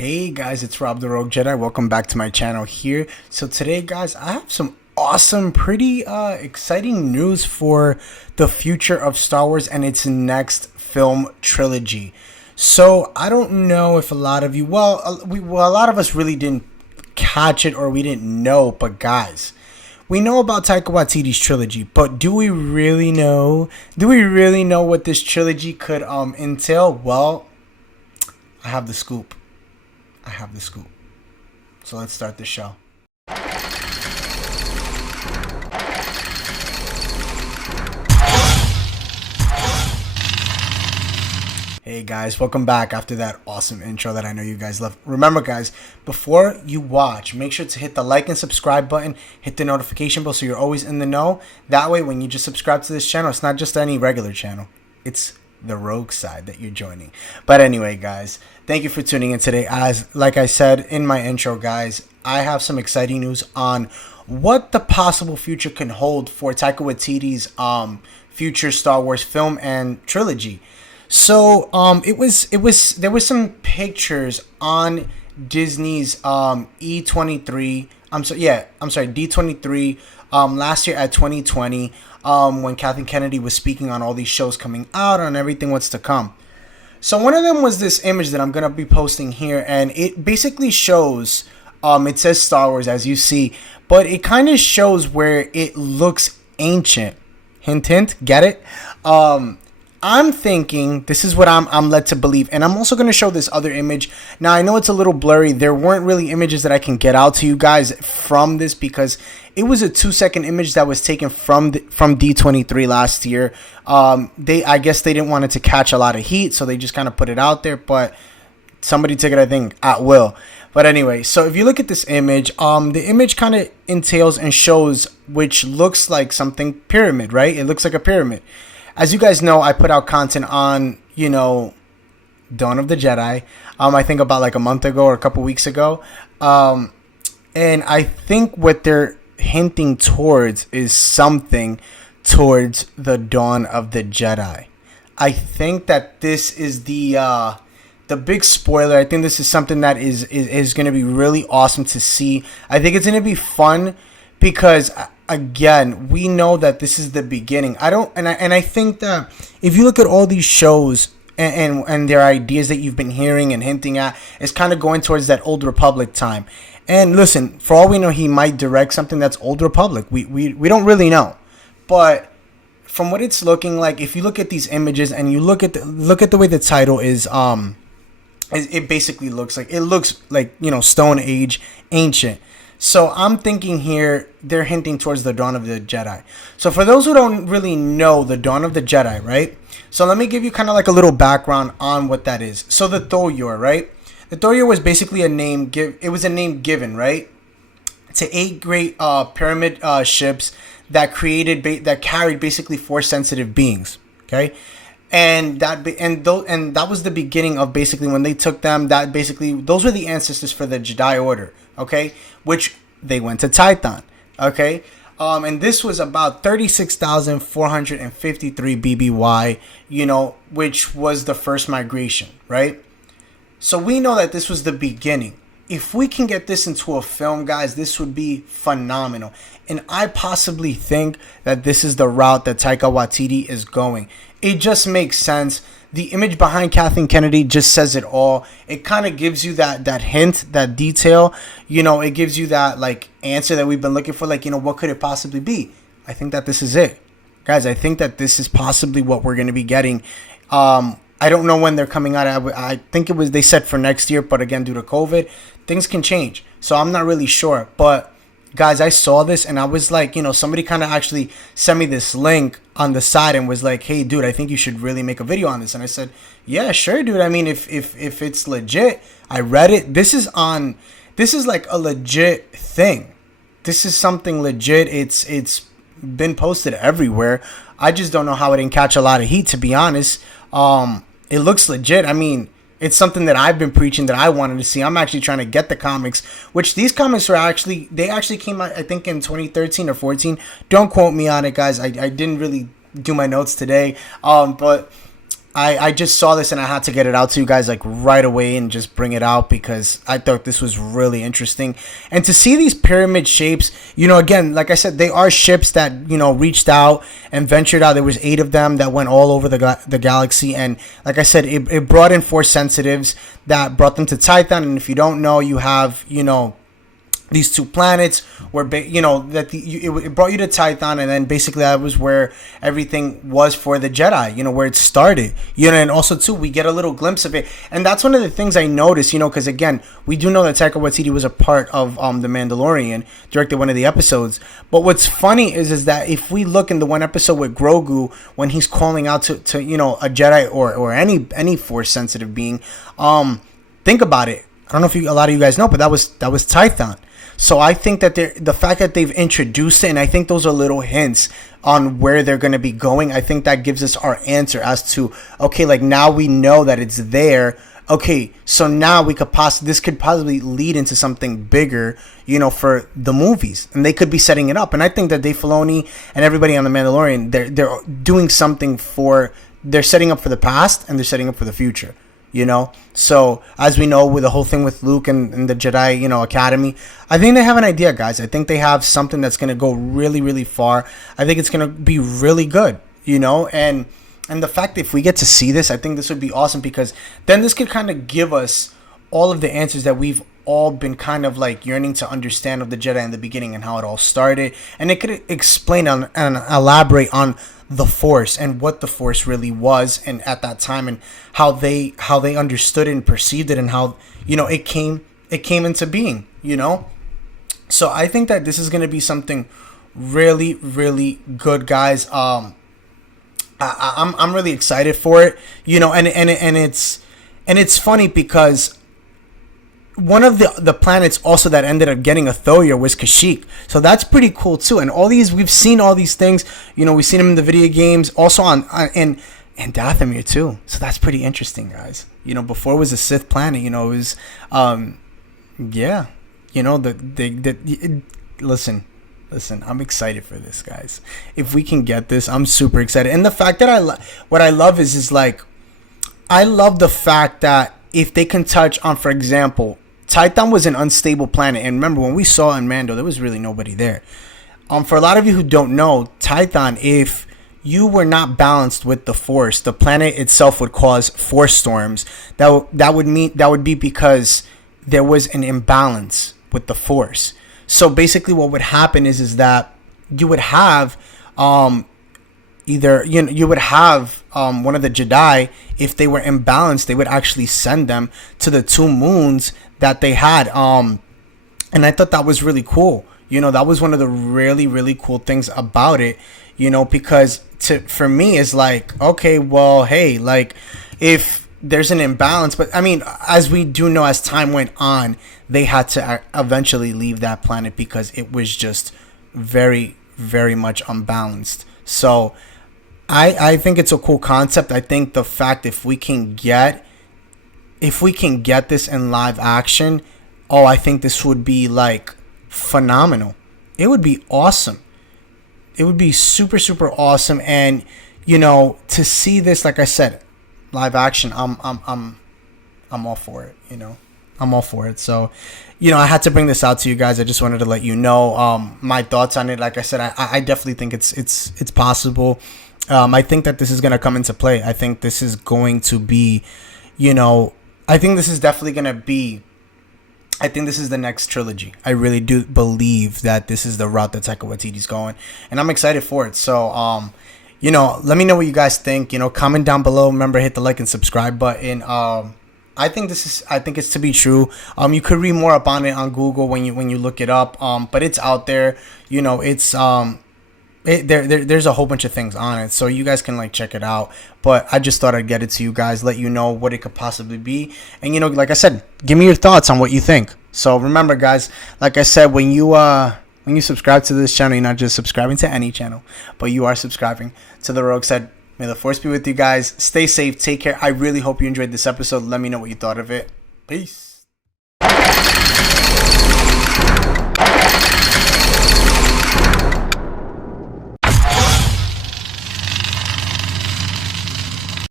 Hey guys, it's Rob the Rogue Jedi. Welcome back to my channel here. So today guys, I have some awesome, pretty exciting news for the future of Star Wars and its next film trilogy. So I don't know if a lot of you, a lot of us really didn't catch it or we didn't know, but guys, we know about Taika Waititi's trilogy, but do we really know? Do we really know what this trilogy could entail? Well, I have the scoop. So let's start the show. Hey guys, welcome back after that awesome intro that I know you guys love. Remember guys, before you watch, make sure to hit the like and subscribe button, hit the notification bell so you're always in the know. That way when you just subscribe to this channel, it's not just any regular channel. It's the rogue side that you're joining. But anyway guys, thank you for tuning in today. As like I said in my intro guys, I have some exciting news on what the possible future can hold for Taika Waititi's future Star Wars film and trilogy. So there was some pictures on Disney's D23 last year at 2020 when Kathleen Kennedy was speaking on all these shows coming out and everything what's to come. So one of them was this image that I'm going to be posting here, and it basically shows, it says Star Wars as you see, but it kind of shows where it looks ancient. Hint, hint, get it? I'm thinking, this is what I'm led to believe, and I'm also going to show this other image. Now, I know it's a little blurry. There weren't really images that I can get out to you guys from this because it was a 2-second image that was taken from D23 last year. I guess they didn't want it to catch a lot of heat, so they just kind of put it out there, but somebody took it, I think, at will. But anyway, so if you look at this image, the image kind of entails and shows which looks like something pyramid, right? It looks like a pyramid. As you guys know, I put out content on, Dawn of the Jedi, I think about like a month ago or a couple weeks ago. And I think what they're hinting towards is something towards the Dawn of the Jedi. I think that this is the big spoiler. I think this is something that is going to be really awesome to see. I think it's going to be fun because again, we know that this is the beginning. I think that if you look at all these shows and their ideas that you've been hearing and hinting at, it's kind of going towards that Old Republic time. And listen, for all we know, he might direct something that's Old Republic. We don't really know, but from what it's looking like, if you look at these images and you look at the way the title is, it basically looks like Stone Age, ancient. So I'm thinking here, they're hinting towards the Dawn of the Jedi. So for those who don't really know the Dawn of the Jedi, right? So let me give you kind of like a little background on what that is. So the Thoyor, right? The Thoyor was basically a name given, right? To 8 great pyramid ships that carried basically 4 sensitive beings, okay? And that was the beginning of basically when they took them. That basically those were the ancestors for the Jedi Order, okay, which they went to Tython, okay, and this was about 36,453 BBY, which was the first migration, right? So we know that this was the beginning. If we can get this into a film, guys, this would be phenomenal. And I possibly think that this is the route that Taika Waititi is going. It just makes sense. The image behind Kathleen Kennedy just says it all. It kind of gives you that hint, that detail. It gives you that answer that we've been looking for. What could it possibly be? I think that this is it. Guys, I think that this is possibly what we're going to be getting. I don't know when they're coming out. I think they said for next year, but again, due to COVID, things can change. So I'm not really sure. But guys, I saw this and I was like, somebody kind of actually sent me this link on the side and was like, hey dude, I think you should really make a video on this. And I said, yeah, sure dude. I mean, if it's legit, I read it. This is like a legit thing. This is something legit. It's been posted everywhere. I just don't know how it didn't catch a lot of heat, to be honest. It looks legit. I mean, it's something that I've been preaching that I wanted to see. I'm actually trying to get the comics, which these comics they actually came out, I think, in 2013 or 14. Don't quote me on it, guys. I didn't really do my notes today. But I just saw this and I had to get it out to you guys like right away and just bring it out because I thought this was really interesting. And to see these pyramid shapes, again, like I said, they are ships that, reached out and ventured out. There was 8 of them that went all over the galaxy. And like I said, it brought in Force sensitives that brought them to Titan. And if you don't know, you have, these 2 planets where it brought you to Titan, and then basically that was where everything was for the Jedi, where it started, and also too we get a little glimpse of it. And that's one of the things I noticed, because again, we do know that Taika Waititi was a part of The Mandalorian, directed one of the episodes. But what's funny is that if we look in the one episode with Grogu, when he's calling out to a Jedi or any Force sensitive being, think about it. I don't know if a lot of you guys know, but that was Tython. So I think that the fact that they've introduced it, and I think those are little hints on where they're going to be going. I think that gives us our answer as to, okay, like now we know that it's there. Okay, so now this could possibly lead into something bigger, for the movies, and they could be setting it up. And I think that Dave Filoni and everybody on The Mandalorian, they're doing something they're setting up for the past and they're setting up for the future. So as we know with the whole thing with Luke and the Jedi, Academy, I think they have an idea, guys. I think they have something that's going to go really, really far. I think it's going to be really good, and the fact that if we get to see this, I think this would be awesome, because then this could kind of give us all of the answers that we've all been kind of like yearning to understand of the Jedi in the beginning and how it all started. And it could explain and elaborate on the Force and what the Force really was, and at that time, and how they understood it and perceived it, and how it came into being. So I think that this is going to be something really, really good, guys. I'm really excited for it. And it's funny because one of the planets also that ended up getting a Thoria was Kashyyyk. So that's pretty cool too. And we've seen all these things, we've seen them in the video games, also and Dathomir too. So that's pretty interesting, guys. Before it was a Sith planet, it was, listen, I'm excited for this, guys. If we can get this, I'm super excited. And the fact that what I love is like, I love the fact that if they can touch on, for example, Titan was an unstable planet. And remember, when we saw in Mando, there was really nobody there. For a lot of you who don't know, Titan, if you were not balanced with the Force, the planet itself would cause force storms. That would be because there was an imbalance with the Force. So basically what would happen is that you would have you would have one of the Jedi, if they were imbalanced, they would actually send them to the 2 moons that they had. And I thought that was really cool. That was one of the really, really cool things about it, because for me it's like, okay, well, hey, like if there's an imbalance, but I mean, as we do know, as time went on, they had to eventually leave that planet because it was just very, very much unbalanced. So I think it's a cool concept. I think the fact if we can get this in live action, I think this would be like phenomenal. It would be awesome. It would be super, super awesome. And to see this, like I said, live action, I'm all for it. I'm all for it. So, I had to bring this out to you guys. I just wanted to let you know my thoughts on it. Like I said, I definitely think it's possible. I think that this is going to come into play. I think this is going to be, I think this is definitely going to be, I think this is the next trilogy. I really do believe that this is the route that Taika Waititi's going, and I'm excited for it. So, let me know what you guys think. Comment down below. Remember, hit the like and subscribe button. I think it's to be true. You could read more up on it on Google when you look it up. But it's out there. It's there's a whole bunch of things on it, so you guys can like check it out. But I just thought I'd get it to you guys, let you know what it could possibly be, and like I said, give me your thoughts on what you think. So remember, guys, like I said, when you subscribe to this channel, you're not just subscribing to any channel, but you are subscribing to the Rogue Side. May the Force be with you guys. Stay safe, take care. I really hope you enjoyed this episode. Let me know what you thought of it. Peace.